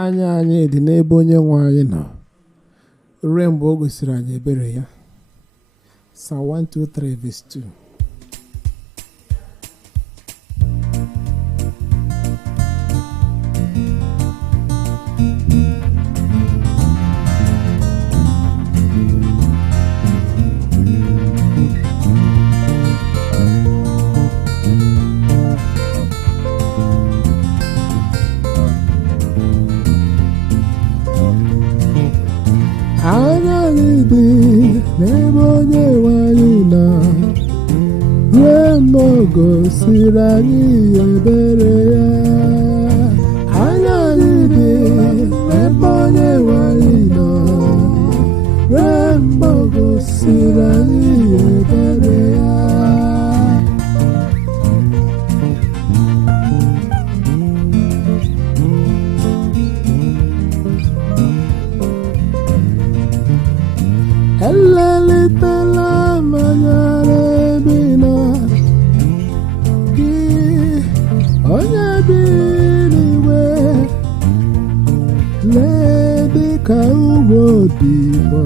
anya anyị dị n'ebe Onyenweanyi nọ ruo mgbe o gosiri anyị ebere ya. Psalm 123 verse 2. Anya anyị dị n'ebe Onyenweanyi nọ ruo mgbe o gosiri anyị ebere ya. Anya anyị dị n'ebe Onyenweanyi nọ ruo mgbe o gosiri anyị ebere ya. Elelitela m anya n'ebe ị nọ, gị onye bi n'igwe, lee dịka ugbo odibo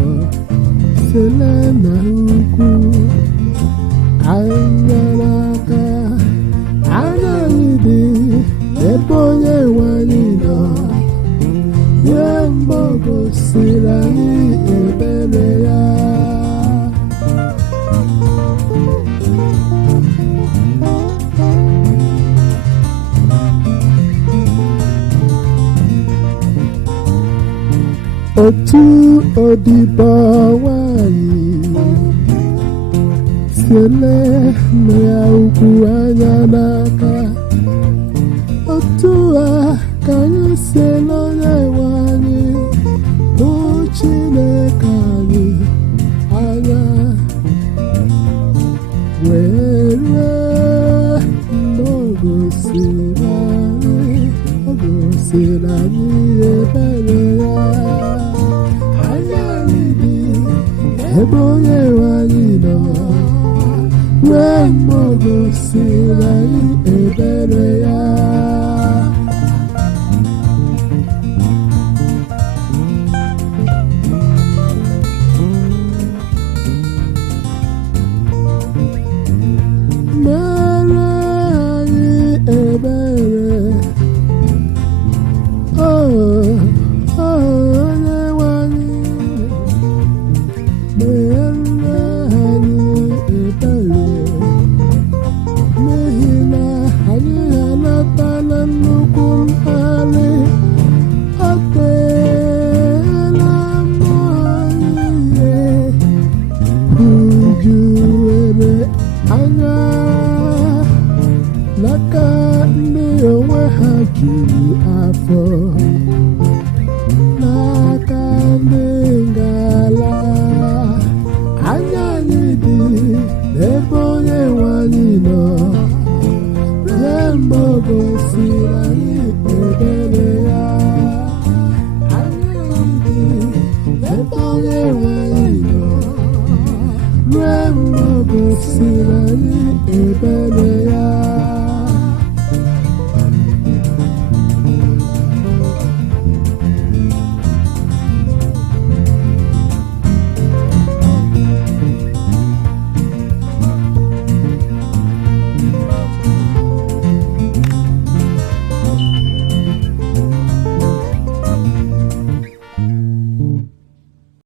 sele na ukwu anya n'aka. Anya anyị dị ebe Onyenweanyi nọ ruo mgbe o gosiri anyị ebere ya. Otu odibo nwanyị si ele nne ya ukwu anya n'aka, otu a ka anyị si ele Onyenweanyi bụ Chineke anyị anya, wee rue mgbe o gosiri anyị ebere ya. Anya anyị dị ebe Onyenweanyi nọ ruo mgbe o gosiri anyị ebere ya.